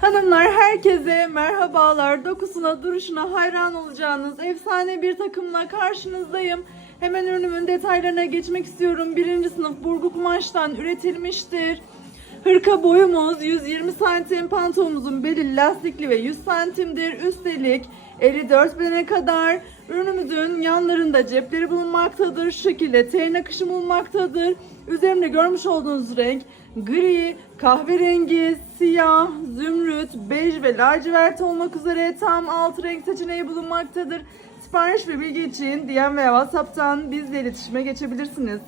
Hanımlar herkese merhabalar. Dokusuna, duruşuna hayran olacağınız efsane bir takımla karşınızdayım. Hemen ürünümün detaylarına geçmek istiyorum. Birinci sınıf burgu kumaştan üretilmiştir. Hırka boyumuz 120 santim, pantolonumuzun beli lastikli ve 100 santimdir. Üstelik 54 bedene kadar ürünümüzün yanlarında cepleri bulunmaktadır. Şu şekilde ten akışı bulunmaktadır. Üzerimde görmüş olduğunuz renk gri, kahverengi, siyah, zümrüt, bej ve lacivert olmak üzere tam 6 renk seçeneği bulunmaktadır. Sipariş ve bilgi için DM veya WhatsApp'tan bizle iletişime geçebilirsiniz.